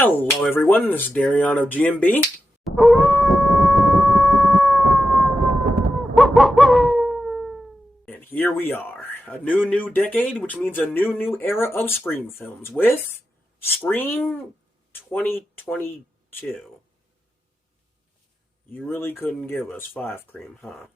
Hello everyone, this is Darion of GNB. And here we are, a new decade, which means a new era of Scream films with Scream 2022. You really couldn't give us 5 Cream, huh?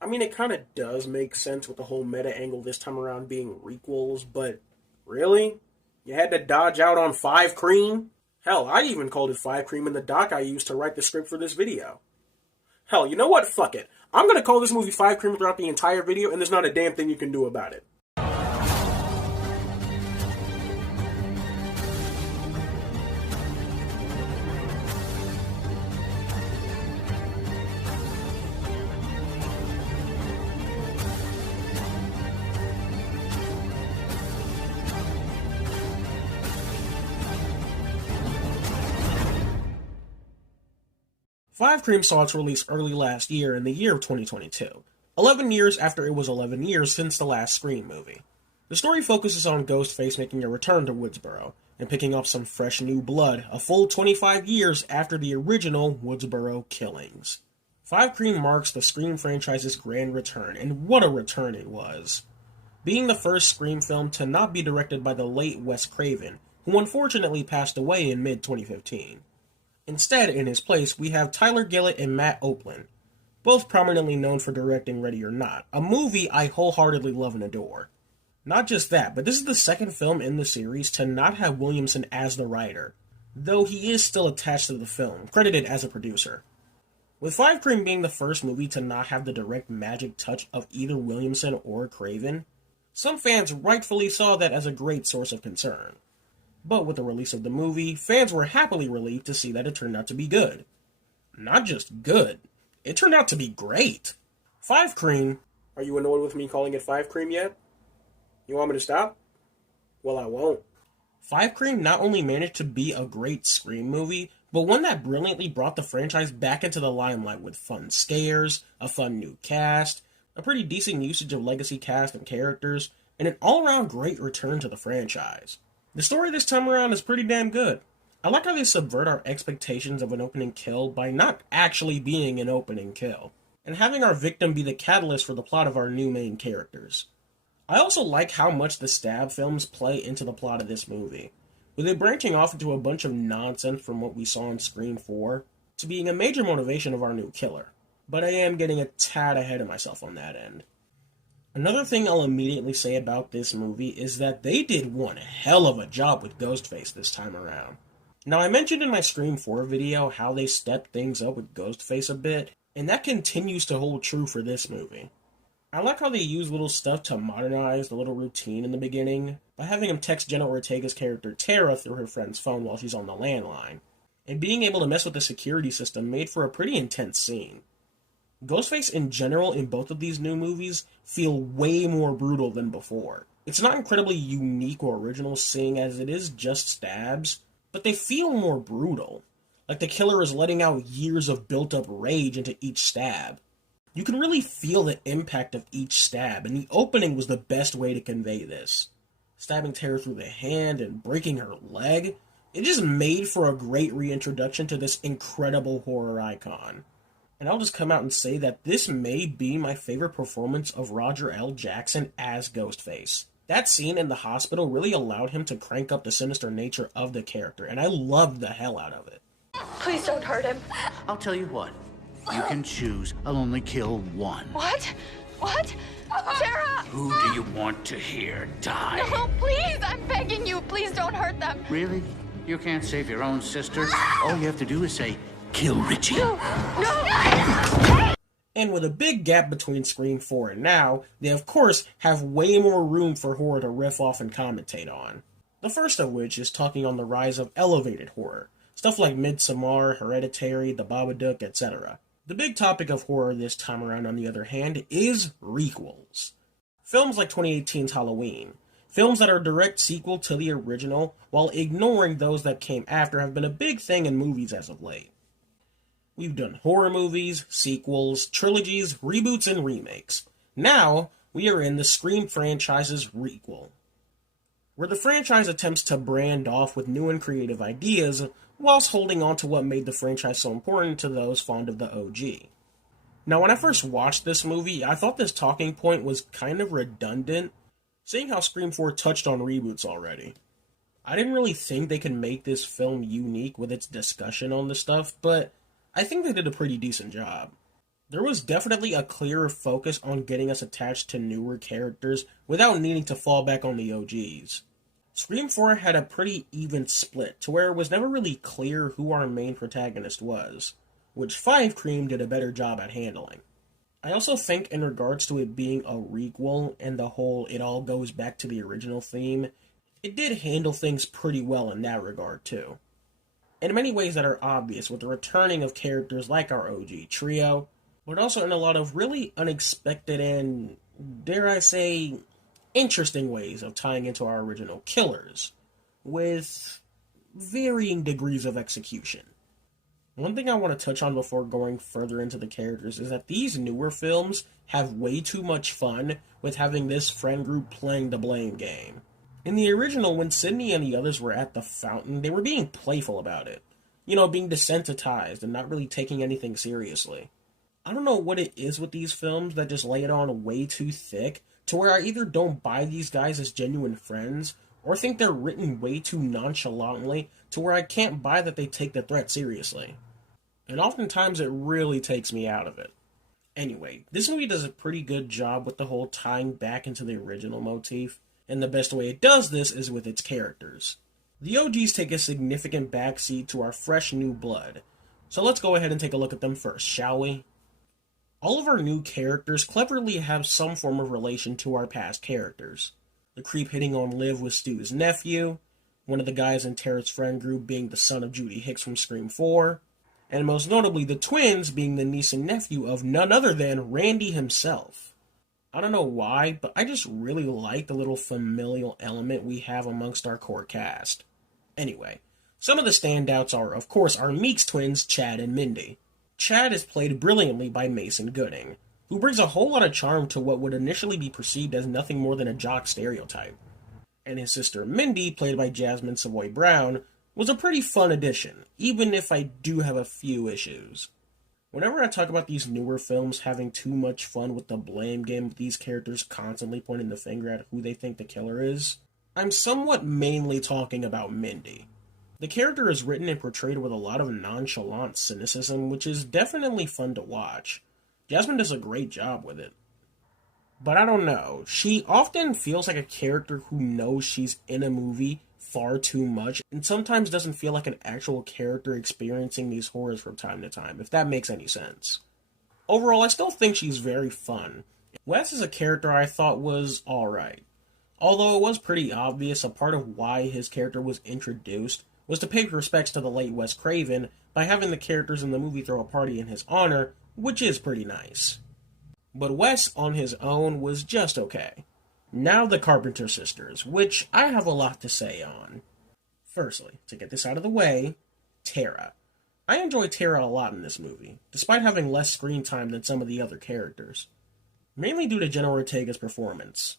I mean, it kind of does make sense with the whole meta angle this time around being requels, but really? You had to dodge out on 5 Cream? Hell, I even called it 5 Cream in the doc I used to write the script for this video. Hell, you know what? Fuck it. I'm gonna call this movie 5 Cream throughout the entire video, and there's not a damn thing you can do about it. Five Cream saw its release early last year in the year of 2022, 11 years after it was 11 years since the last Scream movie. The story focuses on Ghostface making a return to Woodsboro and picking up some fresh new blood a full 25 years after the original Woodsboro killings. Five Cream marks the Scream franchise's grand return, and what a return it was. Being the first Scream film to not be directed by the late Wes Craven, who unfortunately passed away in mid-2015. Instead, in his place, we have Tyler Gillett and Matt Oakland, both prominently known for directing Ready or Not, a movie I wholeheartedly love and adore. Not just that, but this is the second film in the series to not have Williamson as the writer, though he is still attached to the film, credited as a producer. With Five Cream being the first movie to not have the direct magic touch of either Williamson or Craven, some fans rightfully saw that as a great source of concern. But with the release of the movie, fans were happily relieved to see that it turned out to be good. Not just good, it turned out to be great. Five Cream. Are you annoyed with me calling it 5 Cream yet? You want me to stop? Well, I won't. Five Cream not only managed to be a great Scream movie, but one that brilliantly brought the franchise back into the limelight with fun scares, a fun new cast, a pretty decent usage of legacy cast and characters, and an all-around great return to the franchise. The story this time around is pretty damn good. I like how they subvert our expectations of an opening kill by not actually being an opening kill, and having our victim be the catalyst for the plot of our new main characters. I also like how much the stab films play into the plot of this movie, with it branching off into a bunch of nonsense from what we saw in Scream 4 to being a major motivation of our new killer. But I am getting a tad ahead of myself on that end. Another thing I'll immediately say about this movie is that they did one hell of a job with Ghostface this time around. Now, I mentioned in my Scream 4 video how they stepped things up with Ghostface a bit, and that continues to hold true for this movie. I like how they use little stuff to modernize the little routine in the beginning, by having him text Jenna Ortega's character Tara through her friend's phone while she's on the landline, and being able to mess with the security system made for a pretty intense scene. Ghostface in general in both of these new movies feel way more brutal than before. It's not incredibly unique or original seeing as it is just stabs, but they feel more brutal. Like the killer is letting out years of built-up rage into each stab. You can really feel the impact of each stab, and the opening was the best way to convey this. Stabbing Tara through the hand and breaking her leg, it just made for a great reintroduction to this incredible horror icon. And I'll just come out and say that this may be my favorite performance of Roger L. Jackson as Ghostface. That scene in the hospital really allowed him to crank up the sinister nature of the character, and I loved the hell out of it. Please don't hurt him. I'll tell you what. You can choose. I'll only kill one. What? What? Tara! Who do you want to hear die? No, please! I'm begging you. Please don't hurt them. Really? You can't save your own sister? All you have to do is say, kill Richie. No! No! And with a big gap between Scream 4 and now, they of course have way more room for horror to riff off and commentate on. The first of which is talking on the rise of elevated horror, stuff like Midsommar, Hereditary, The Babadook, etc. The big topic of horror this time around, on the other hand, is requels. Films like 2018's Halloween, films that are a direct sequel to the original, while ignoring those that came after, have been a big thing in movies as of late. We've done horror movies, sequels, trilogies, reboots, and remakes. Now, we are in the Scream franchise's requel. where the franchise attempts to brand off with new and creative ideas whilst holding on to what made the franchise so important to those fond of the OG. Now, when I first watched this movie, I thought this talking point was kind of redundant, seeing how Scream 4 touched on reboots already. I didn't really think they could make this film unique with its discussion on the stuff, but I think they did a pretty decent job. There was definitely a clearer focus on getting us attached to newer characters without needing to fall back on the OGs. Scream 4 had a pretty even split, to where it was never really clear who our main protagonist was, which 5 Cream did a better job at handling. I also think in regards to it being a requel and the whole it all goes back to the original theme, it did handle things pretty well in that regard too. In many ways that are obvious with the returning of characters like our OG trio, but also in a lot of really unexpected and, dare I say, interesting ways of tying into our original killers, with varying degrees of execution. One thing I want to touch on before going further into the characters is that these newer films have way too much fun with having this friend group playing the blame game. In the original, when Sydney and the others were at the fountain, they were being playful about it. You know, being desensitized and not really taking anything seriously. I don't know what it is with these films that just lay it on way too thick, to where I either don't buy these guys as genuine friends, or think they're written way too nonchalantly, to where I can't buy that they take the threat seriously. And oftentimes it really takes me out of it. Anyway, this movie does a pretty good job with the whole tying back into the original motif, and the best way it does this is with its characters. The OGs take a significant backseat to our fresh new blood, so let's go ahead and take a look at them first, shall we? All of our new characters cleverly have some form of relation to our past characters. The creep hitting on Liv was Stu's nephew, one of the guys in Tara's friend group being the son of Judy Hicks from Scream 4, and most notably the twins being the niece and nephew of none other than Randy himself. I don't know why, but I just really like the little familial element we have amongst our core cast. Anyway, some of the standouts are, of course, our Meeks twins, Chad and Mindy. Chad is played brilliantly by Mason Gooding, who brings a whole lot of charm to what would initially be perceived as nothing more than a jock stereotype. And his sister Mindy, played by Jasmine Savoy Brown, was a pretty fun addition, even if I do have a few issues. Whenever I talk about these newer films having too much fun with the blame game with these characters constantly pointing the finger at who they think the killer is, I'm somewhat mainly talking about Mindy. The character is written and portrayed with a lot of nonchalant cynicism, which is definitely fun to watch. Jasmine does a great job with it. But I don't know, she often feels like a character who knows she's in a movie far too much, and sometimes doesn't feel like an actual character experiencing these horrors from time to time, if that makes any sense. Overall, I still think she's very fun. Wes is a character I thought was alright. Although it was pretty obvious a part of why his character was introduced was to pay respects to the late Wes Craven by having the characters in the movie throw a party in his honor, which is pretty nice. But Wes on his own was just okay. Now the Carpenter sisters, which I have a lot to say on. Firstly, to get this out of the way, Tara. I enjoy Tara a lot in this movie, despite having less screen time than some of the other characters. Mainly due to Jenna Ortega's performance.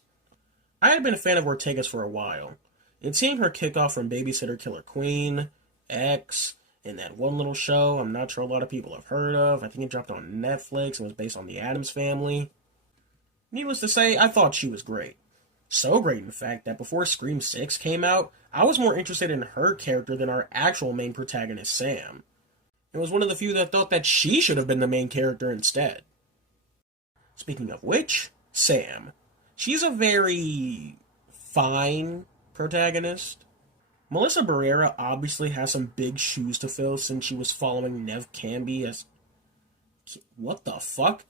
I had been a fan of Ortega's for a while, and seeing her kick off from Babysitter Killer Queen, X, and that one little show I'm not sure a lot of people have heard of, I think it dropped on Netflix and was based on the Addams Family. Needless to say, I thought she was great. So great, in fact, that before Scream 6 came out, I was more interested in her character than our actual main protagonist, Sam. It was one of the few that thought that she should have been the main character instead. Speaking of which, Sam. She's a very fine protagonist. Melissa Barrera obviously has some big shoes to fill since she was following Nev Campbell as... What the fuck?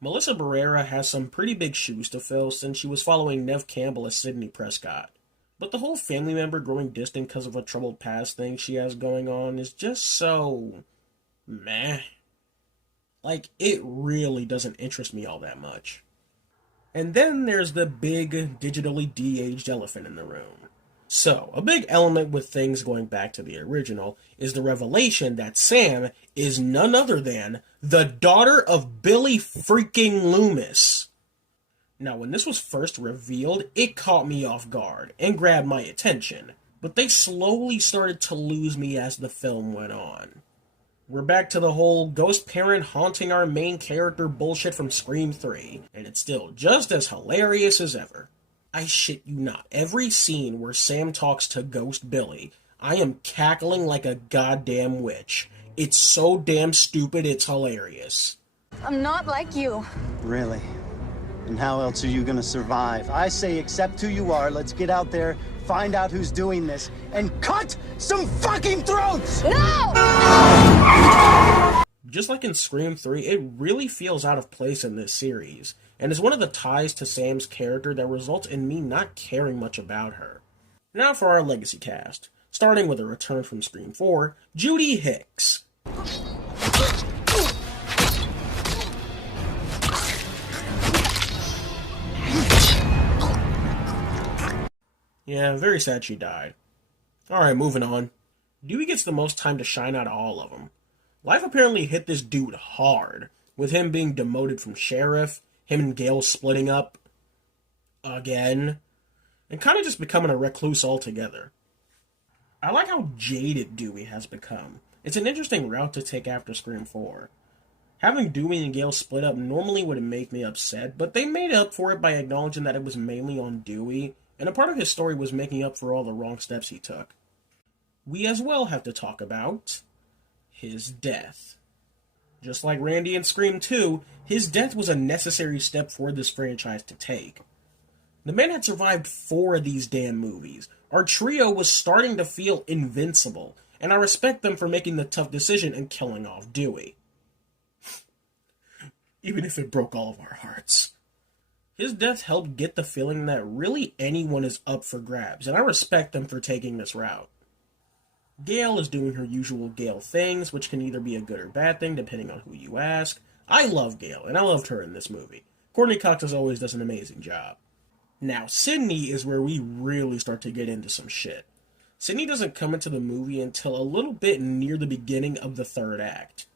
Melissa Barrera has some pretty big shoes to fill since she was following Nev Campbell as Sidney Prescott. But the whole family member growing distant because of a troubled past thing she has going on is just so... meh. Like, it really doesn't interest me all that much. And then there's the big, digitally de-aged elephant in the room. So, a big element with things going back to the original is the revelation that Sam is none other than the daughter of Billy freaking Loomis. Now, when this was first revealed, it caught me off guard and grabbed my attention, but they slowly started to lose me as the film went on. We're back to the whole ghost parent haunting our main character bullshit from Scream 3, and it's still just as hilarious as ever. I shit you not, every scene where Sam talks to Ghost Billy, I am cackling like a goddamn witch. It's so damn stupid, it's hilarious. I'm not like you. Really? And how else are you gonna survive? I say accept who you are, let's get out there, find out who's doing this, and cut some fucking throats! No! Just like in Scream 3, it really feels out of place in this series, and is one of the ties to Sam's character that results in me not caring much about her. Now for our legacy cast, starting with a return from Scream 4, Judy Hicks. Yeah, very sad she died. Alright, moving on. Dewey gets the most time to shine out of all of them. Life apparently hit this dude hard, with him being demoted from sheriff, him and Gale splitting up again, and kind of just becoming a recluse altogether. I like how jaded Dewey has become. It's an interesting route to take after Scream 4. Having Dewey and Gale split up normally would make me upset, but they made up for it by acknowledging that it was mainly on Dewey, and a part of his story was making up for all the wrong steps he took. We as well have to talk about his death. Just like Randy in Scream 2, his death was a necessary step for this franchise to take. The man had survived 4 of these damn movies. Our trio was starting to feel invincible, and I respect them for making the tough decision and killing off Dewey. Even if it broke all of our hearts. His death helped get the feeling that really anyone is up for grabs, and I respect them for taking this route. Gale is doing her usual Gale things, which can either be a good or bad thing, depending on who you ask. I love Gale, and I loved her in this movie. Courtney Cox, as always, does an amazing job. Now, Sydney is where we really start to get into some shit. Sydney doesn't come into the movie until a little bit near the beginning of the 3rd act,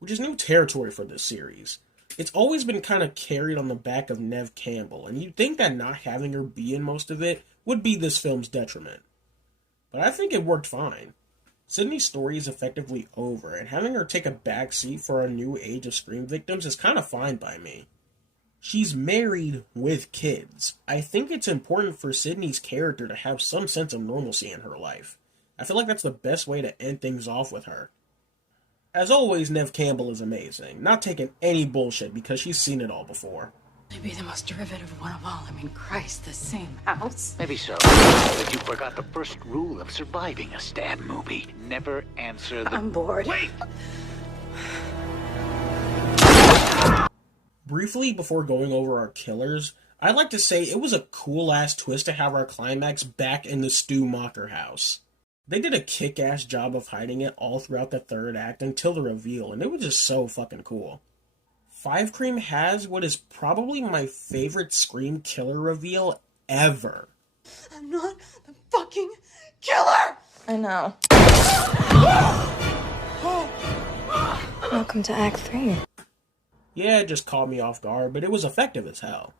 which is new territory for this series. It's always been kind of carried on the back of Neve Campbell, and you'd think that not having her be in most of it would be this film's detriment. But I think it worked fine. Sydney's story is effectively over, and having her take a back seat for our new age of Scream victims is kind of fine by me. She's married with kids. I think it's important for Sydney's character to have some sense of normalcy in her life. I feel like that's the best way to end things off with her. As always, Neve Campbell is amazing, not taking any bullshit because she's seen it all before. Maybe the most derivative one of all. I mean, Christ, the same house. Maybe so. But you forgot the first rule of surviving a stab movie. Never answer the... I'm bored. Wait! Briefly, before going over our killers, I'd like to say it was a cool-ass twist to have our climax back in the Stu Macher house. They did a kick-ass job of hiding it all throughout the 3rd act until the reveal, and it was just so fucking cool. 5 Cream has what is probably my favorite Scream killer reveal ever. I'm not the fucking killer! I know. Welcome to Act 3. Yeah, it just caught me off guard, but it was effective as hell.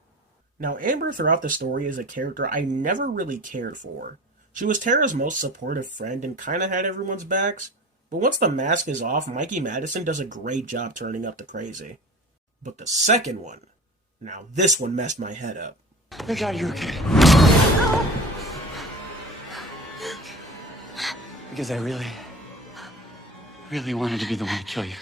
Now, Amber throughout the story is a character I never really cared for. She was Tara's most supportive friend and kinda had everyone's backs, but once the mask is off, Mikey Madison does a great job turning up the crazy. But the second one, now this one messed my head up. Look out, you're okay. Because I really wanted to be the one to kill you.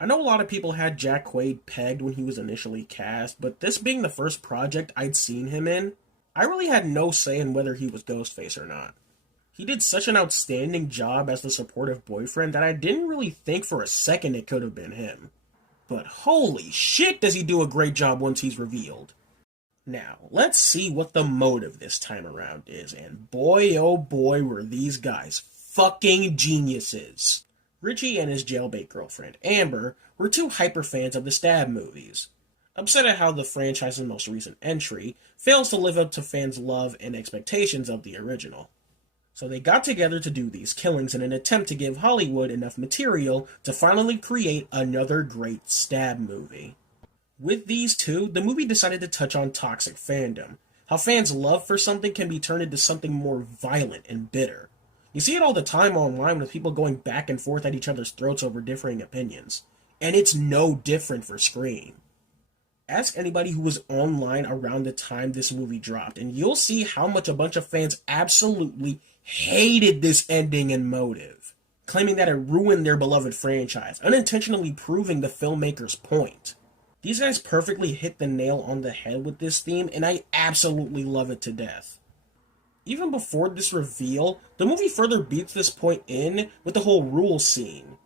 I know a lot of people had Jack Quaid pegged when he was initially cast, but this being the first project I'd seen him in, I really had no say in whether he was Ghostface or not. He did such an outstanding job as the supportive boyfriend that I didn't really think for a second it could have been him. But holy shit does he do a great job once he's revealed. Now, let's see what the motive this time around is, and boy oh boy were these guys fucking geniuses. Richie and his jailbait girlfriend, Amber, were 2 hyper fans of the Stab movies. Upset at how the franchise's most recent entry fails to live up to fans' love and expectations of the original. So they got together to do these killings in an attempt to give Hollywood enough material to finally create another great Stab movie. With these two, the movie decided to touch on toxic fandom, how fans' love for something can be turned into something more violent and bitter. You see it all the time online with people going back and forth at each other's throats over differing opinions, and it's no different for Scream. Ask anybody who was online around the time this movie dropped, and you'll see how much a bunch of fans absolutely hated this ending and motive, claiming that it ruined their beloved franchise, unintentionally proving the filmmaker's point. These guys perfectly hit the nail on the head with this theme, and I absolutely love it to death. Even before this reveal, the movie further beats this point in with the whole rule scene,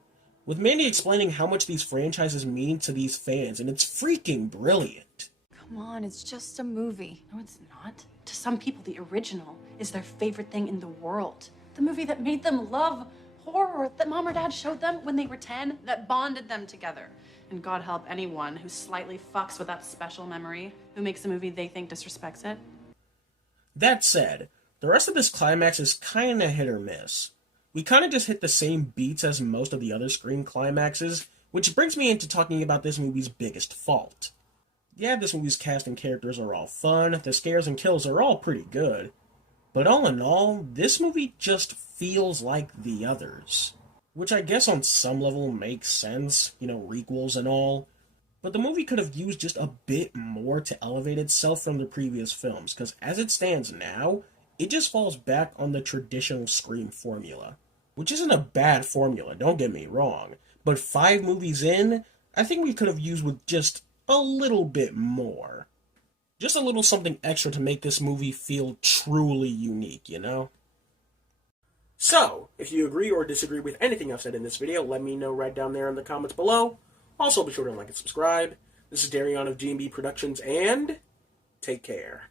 with Mandy explaining how much these franchises mean to these fans, and it's freaking brilliant. Come on, it's just a movie. No, it's not. To some people, the original is their favorite thing in the world. The movie that made them love horror, that mom or dad showed them when they were 10, that bonded them together. And God help anyone who slightly fucks with that special memory, who makes a movie they think disrespects it. That said, the rest of this climax is kinda hit or miss. We kinda just hit the same beats as most of the other Scream climaxes, which brings me into talking about this movie's biggest fault. Yeah, this movie's cast and characters are all fun, the scares and kills are all pretty good, but all in all, this movie just feels like the others. Which I guess on some level makes sense, requels and all, but the movie could have used just a bit more to elevate itself from the previous films, because as it stands now, it just falls back on the traditional Scream formula. Which isn't a bad formula, don't get me wrong, but 5 movies in, I think we could have used with just a little bit more. Just a little something extra to make this movie feel truly unique, So, if you agree or disagree with anything I've said in this video, let me know right down there in the comments below. Also, be sure to like and subscribe. This is Darion of GNB Productions, and take care.